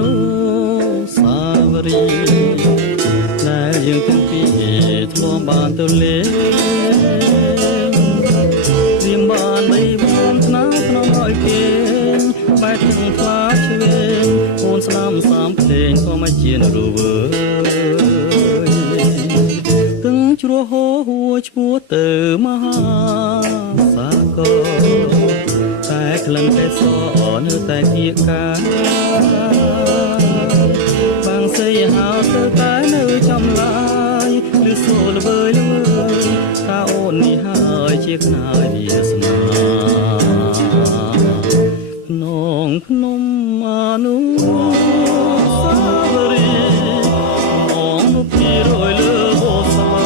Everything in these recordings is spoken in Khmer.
នុស្សាវរីយ៍ដែលយើងទាំងពីរធ្លាប់បានទៅលេងរៀមបានបីវងស្នាក្នុងឲ្យគេបែកទាំងខ្លាឆ្វេងអូនស្ដាប់សាមភ្លេងក៏មិនជារវើយទាំងជ្រោះហូរហួឈ្មោះទៅមហាសាគរតែក្លិនតែសនៅតែគៀកកាបាំងសីហៅទៅតែនៅចំឡាយឬសូលវើយថាអូននេះហើយជាខ្នើយវាសនាក្នុងភ្នំអនុស្សាវរីយ៍មងនុពីរយលើអូសា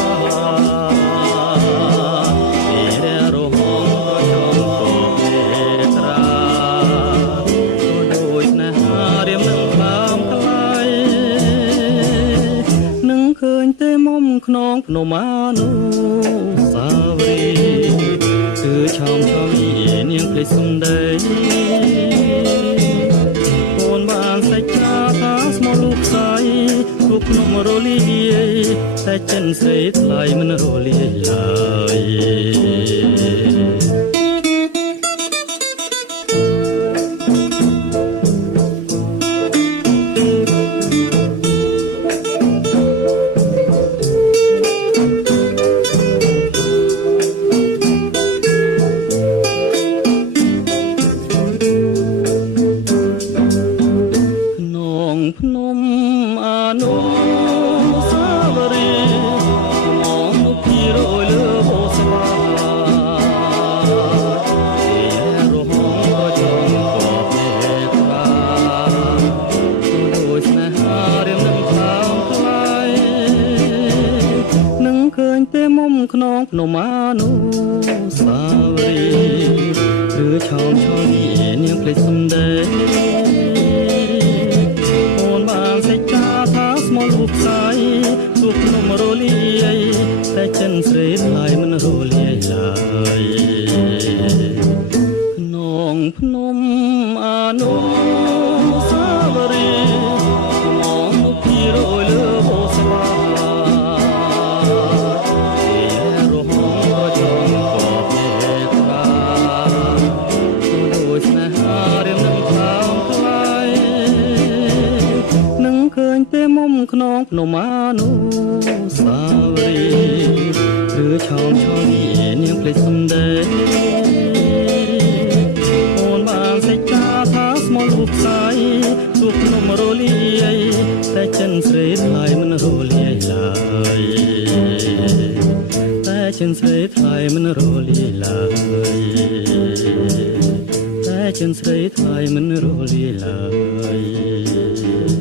ក្នុងភ្នំអនុស្សាវរីយ៍គឺឆោមឆោមនាងភ្លេចសំដីអូនបានសេចក្ដីថាស្មោះលោកស្រីទូភ្នំរលាយតែចិនស្រីថ្លៃមិនរលាយឡើយភ្នំអនុស្សាវរីយ៍មងនុពីរយលើអូស្វារហងក៏ចង់ក៏ពេត្រាដោយស្នេហារៀងនឹងខ្លោងថ្លៃនឹងឃើញទេមុំក្នុងភ្នំអនុស្សាវរីយ៍ឬឆោមឆោមនាងភ្លេចសំដីលោកស្រីទូភ្នំរលាយតែចិនស្រីថ្លៃមិនរលាយឡើយក្នុងភ្នំអនុស្សាវរីយ៍មងនុពីរយលើអូស្វារហងក៏ចង់ក៏ពេត្រាដោយស្នេហារៀងនឹងខ្លោងថ្លៃនឹងឃើញទេមុំក្នុងភ្នំអនុស្សាវរីយ៍ឬឆោមឆោមនាងភ្លេចសំដីអូនបានសេចក្ដីថាស្មោះលោកស្រីទូភ្នំរលាយតែចិនស្រីថ្លៃមិនរលាយឡើយតែចិនស្រីថ្លៃមិនរលាយឡើយតែចិនស្រីថ្លៃមិនរលាយឡើយ